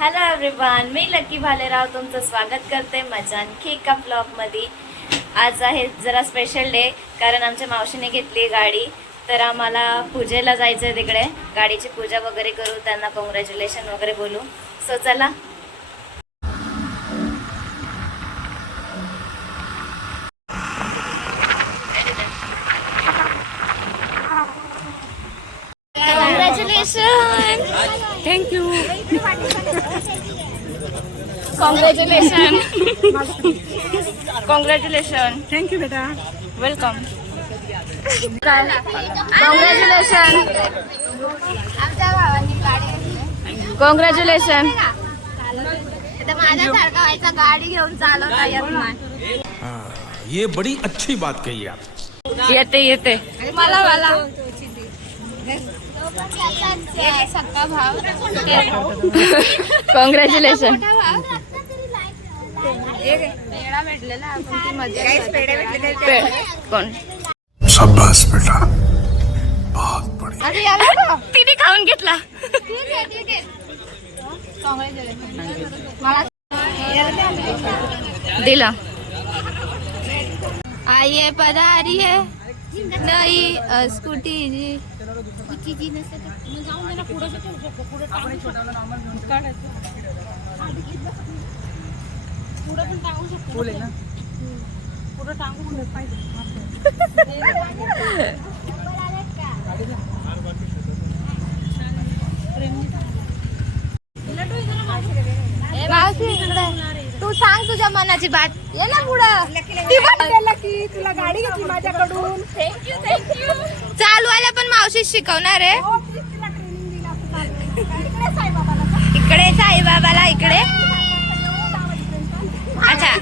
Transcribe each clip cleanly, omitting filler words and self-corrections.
Hello everyone, मी lucky Bhalerao तुमचं स्वागत करते माझ्या आणखी एका ब्लॉगमध्ये। आज आहे जरा स्पेशल डे, कारण आमच्या मावशीने घेतली गाडी, तर आम्हाला पूजेला जायचं आहे। तिकडे गाडीची पूजा वगैरे करू, त्यांना कॉंग्रॅच्युलेशन वगैरे बोलू। सो चला। Congratulation, thank you. Congratulation, congratulation. Thank you बेटा. वेलकम. Congratulation, congratulation. माझ्यासारखा व्हायचा, गाडी घेऊन चालवता येत नाही. ये बड़ी अच्छी बात कही आप. येते येते. मला सक्का भाव कॉंग्रॅच्युलेशन. पेढा भेटलेला, आपण ती मजा. कोण? शाबाश बेटा, बहुत बढ़िया. तिने खाऊन घेतला. दिला. आइए पधारी है नई स्कूटी जी. तू सांग तुझ्या मनाची बात. ये ना पुढं. की तुला गाडी घेतली माझ्याकडून. Thank you thank you. चालवायला पण मावशी शिकवणार आहे. इकडे साईबाबाला इकडे. अच्छा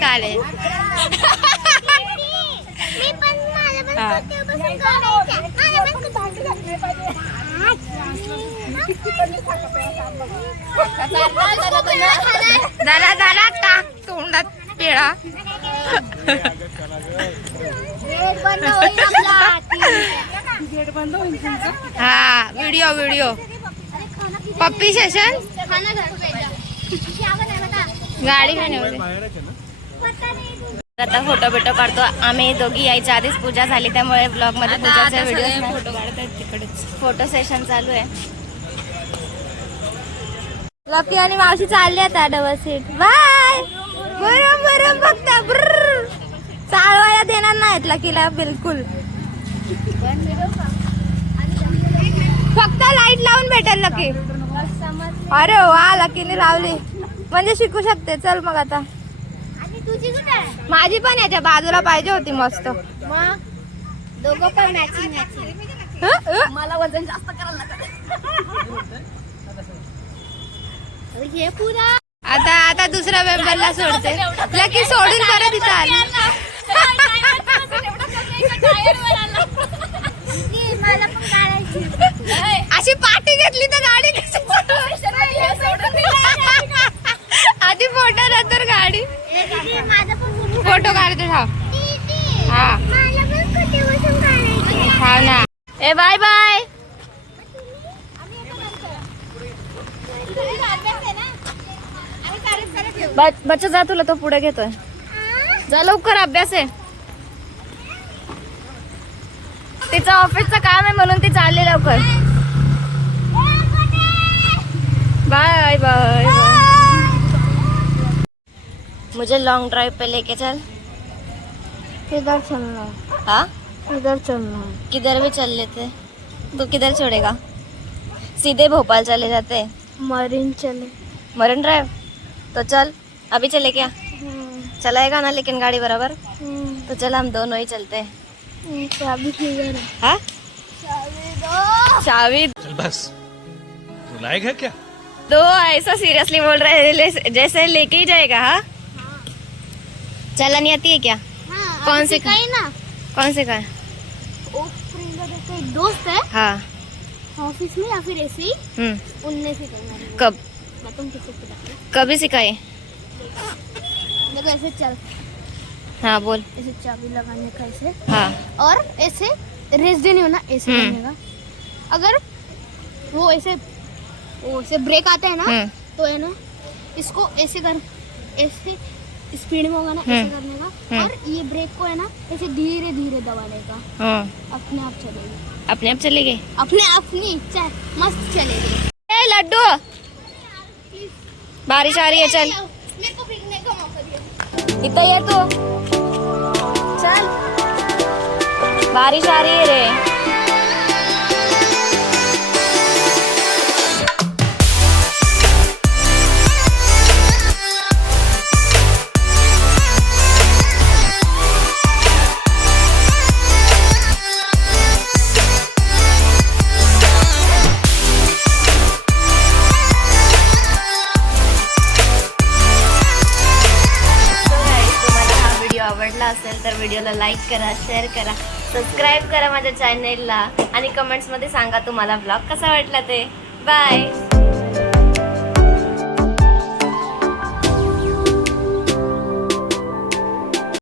चालेल. झाला टाक तोंडात पेळा. हा व्हिडिओ पप्पी सेशन. गाडी घेऊन आता फोटो बिटो काढतो आम्ही दोघी. यायच्या आधीच पूजा झाली, त्यामुळे ब्लॉग मध्ये पूजाचे व्हिडिओ फोटो काढतात तिकडेच. फोटो सेशन चालू आहे. लकी आणि मावशी चालली आता डबल सीट. बाय. बरं बघता. चालवायला देणार नाहीत लकीला बिलकुल. फक्त लाईट लावून भेटेल लकी. अरे वा, लकीने लावली म्हणजे शिकू शकते. चल मग आता. माझी पण याच्या बाजूला पाहिजे होती मस्त. दोघं पण मॅचिंग. मला वजन जास्त करायला हे पुरा. आता दुसऱ्या मेंबरला सोडते. लकी सोडून परत इथं आली. अशी पाठी घेतली तर गाडी कशी आधी फोटो नंतर गाडी. फोटो काढते. हा ना. ए बाय बाय. बच्चा जा, तुला तो पुढे घेतोय. जा लवकर, अभ्यास आहे. तिचं ऑफिसचं काम आहे म्हणून ती चालली लवकर. Bye bye. मुझे लॉन्ग ड्राइव पे लेके चल. किधर चलना? हाँ, किधर चलना? किधर भी चल लेते. तू किधर छोड़ेगा? सीधे भोपाल चले जाते. मरीन चले. मरीन ड्राइव तो चल. अभी चले क्या? चलाएगा ना लेकिन गाड़ी बराबर. तो चल हम दोनों ही चलते हैं. चाबी किधर है? हाँ, चाबी बस रुलाएगा क्या? तो ऐसा सीरियसली बोल रहे हैं जैसे लेके ही जाएगा. हाँ, चलानी आती है क्या? कौन से कहीं ना. कौन से का? एक दोस्त है हाँ. ऑफिस में या फिर ऐसे ही उनने से करना है. कब मैं तुम किससे सिखाती हूँ? कभी सिखाए? देखो ऐसे चल. हाँ बोल. ऐसे चाबी लगाने का ऐसे. हाँ. और ऐसे रेस देने हो ना, ऐसे करने का. अगर वो ऐसे वो से ब्रेक आता है ना, तो है ना इसको ऐसे कर, ऐसे स्पीड में होगा ना ऐसे करने का, और ये ब्रेक को है ना ऐसे धीरे धीरे दबाने का, अपने आप चलेगी। अपने आप चले गए अपनी मस्त चलेगी। ए लड्डू, बारिश आ रही है, चल मेरे को भीगने का मौका दिया। इतना ये तो चल, बारिश आ रही है रे। आवडला असेल तर व्हिडिओला लाईक करा, शेअर करा, सबस्क्राईब करा माझ्या चॅनेलला आणि कमेंट्समध्ये सांगा तुम्हाला ब्लॉग कसा वाटला ते. बाय.